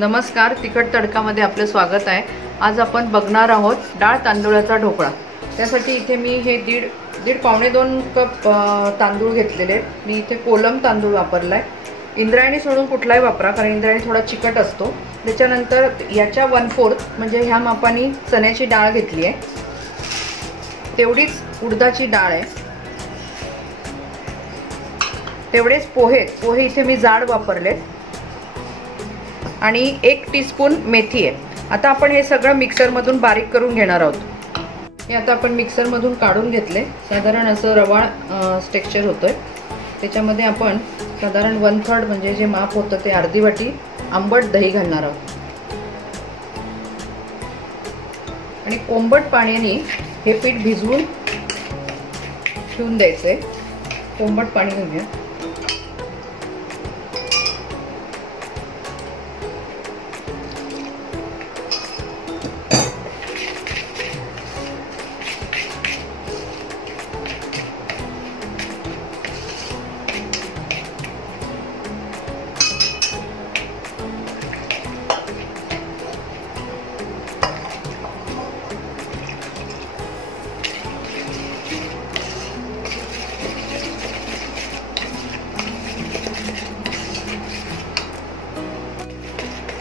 नमस्कार, तिखट तडकामध्ये आपले स्वागत आहे। आज आपण बघणार आहोत डाळ तांदूळाचा ढोकळा। त्यासाठी इथे मी हे दीड पावणे 2 कप तांदूळ घेतलेले आहेत। मी इथे कोलम तांदूळ वापरलाय। इंद्रायणी सोडून कुठलाही वापरा, कारण इंद्रायणी थोडा चिकट असतो। त्याच्यानंतर याच्या 1/4 म्हणजे ह्या मापाने चण्याची डाळ घेतली आहे, तेवढीच उडदाची डाळ आहे, तेवढेच पोहे इथे मी जाड वापरले आणि 1 टीस्पून मेथी आहे। आता आपण हे सगळं मिक्सर मधून बारीक करून घेणार आहोत। हे आता आपण मिक्सर मधून काढून घेतले। साधारण असं रवाळ टेक्स्चर होतंय। त्याच्यामध्ये आपण साधारण 1/3 म्हणजे जे माप होतं ते अर्धी वाटी आंबट दही घालणार आहोत आणि कोंबट पाण्याने हे पीठ भिजवून ठेवून द्यायचंय। कोंबट पाणी घेऊया।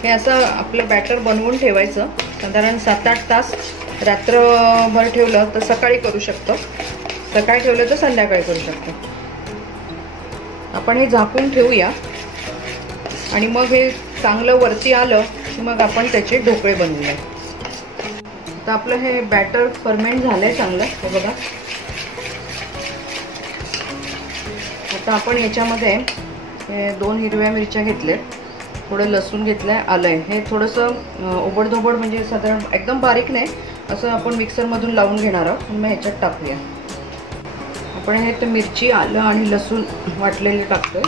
हे असं आपलं बॅटर बनवून ठेवायचं। साधारण 7-8 तास रात्रभर ठेवलं तर सकाळी करू शकतो, सकाळी ठेवलं तर संध्याकाळी करू शकतो। आपण हे झाकून ठेवूया आणि मग हे चांगलं वरती आलं की मग आपण त्याचे ढोकळे बनवूया। आता आपलं हे बॅटर फर्मेंट झालंय चांगलं, हे बघा। आता आपण याच्यामध्ये 2 हिरव्या मिरच्या घेतल्यात, थोडं लसूण घेतलंय, आलंय। हे थोडंसं ओबडधोबड म्हणजे साधारण एकदम बारीक नाही, असं आपण मिक्सर मधून लावून घेणार आहोत। मग ह्याच्यात टाकूया आपण हे तर मिरची, आलं आणि लसूण वाटलेले टाकतोय।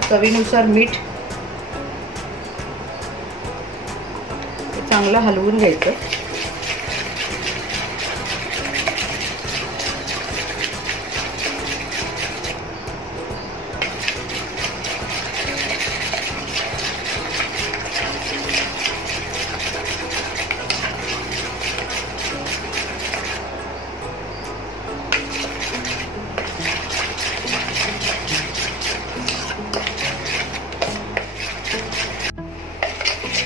चवीनुसार मीठ, चांगलं हलवून घ्यायचं।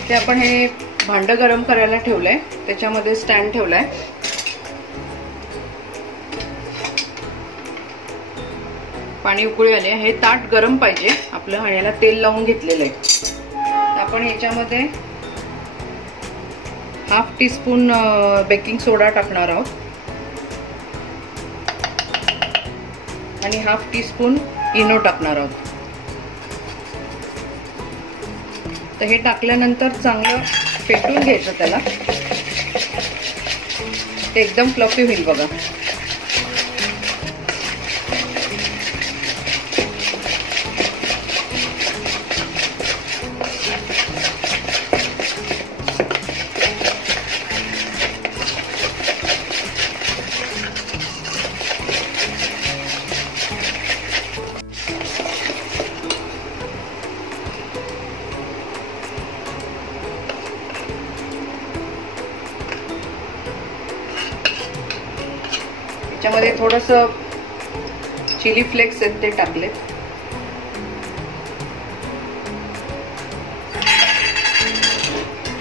ते आपण हे भांड गरम करायला ठेवलंय, त्याच्यामध्ये स्टँड ठेवलाय। पाणी उकळी आले, हे ताट गरम पाहिजे आपलं आणि याला तेल लावून घेतलेलं आहे। आपण याच्यामध्ये 1/2 टीस्पून बेकिंग सोडा टाकणार आहोत आणि 1/2 टीस्पून इनो टाकणार आहोत। तर हे टाकल्यानंतर चांगलं फेटून घ्यायचं त्याला, ते एकदम फ्लफी होईल बघा। त्याच्यामध्ये थोडंसं चिली फ्लेक्स आहेत ते टाकले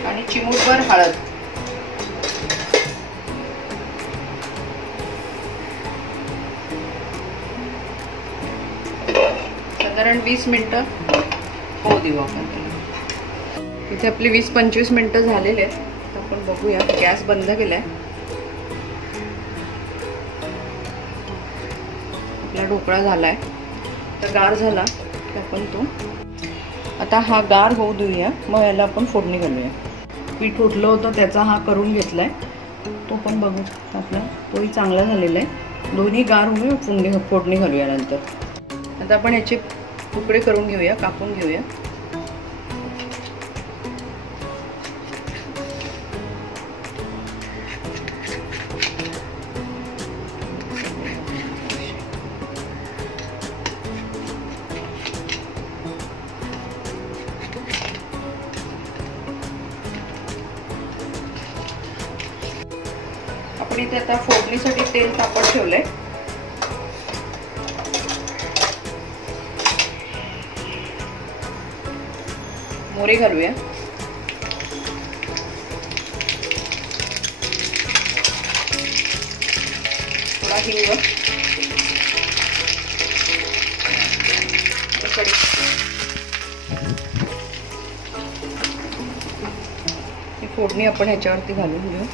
आणि चिमूटभर हळद। साधारण 20 मिनिटं होऊ देऊ आपण त्याला। इथे आपली 20-25 मिनिटं झालेले आहेत। तर आपण बघूया, गॅस बंद केलाय। ढोकळा झालाय, तर गार झाला की आपण तो आता हा गार होऊ देऊया। मग याला आपण फोडणी घालूया। पीठ उठलं होतं त्याचा हा करून घेतलाय, तो पण बघू आपला तोही चांगला झालेला आहे। दोन्ही गार होऊन फोडणी घालूया नंतर। आता आपण याचे तुकडे करून घेऊया, कापून घेऊया। आपण इथे आता फोडणीसाठी तेल तापत ठेवलंय. मोहरी घालूया. थोडा हिंग, ही फोडणी आपण ह्याच्यावरती घालून घेऊ.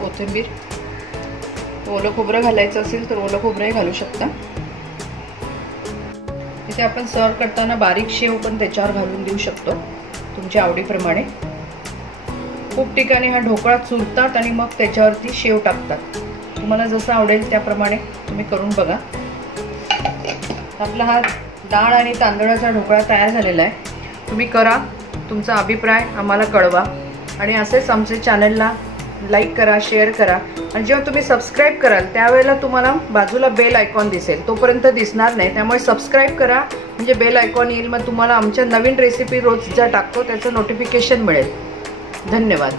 कोथिंबीर, ओलं खोबरं घालायचं असेल तर ओलं खोबरंही घालू शकता. इथे आपण सर्व करताना बारीक शेव पण त्याच्यावर घालून देऊ शकतो तुमच्या आवडीप्रमाणे. खूप ठिकाणी हा ढोकळा चुरतात आणि मग त्याच्यावरती शेव टाकतात. तुम्हाला जसं आवडेल त्याप्रमाणे तुम्ही करून बघा. आपला हा डाळ आणि तांदळाचा ढोकळा तयार झालेला आहे. तुम्ही करा, तुमचा अभिप्राय आम्हाला कळवा आणि असेच आमच्या चॅनलला लाईक करा, शेअर करा. आणि जेव्हा तुम्ही सबस्क्राईब कराल त्यावेळेला तुम्हाला बाजूला बेल आयकॉन दिसेल, तोपर्यंत दिसणार नाही. त्यामुळे सबस्क्राईब करा, म्हणजे बेल आयकॉन येईल. मग तुम्हाला आमच्या नवीन रेसिपी रोज ज्या टाकतो त्याचं नोटिफिकेशन मिळेल. धन्यवाद.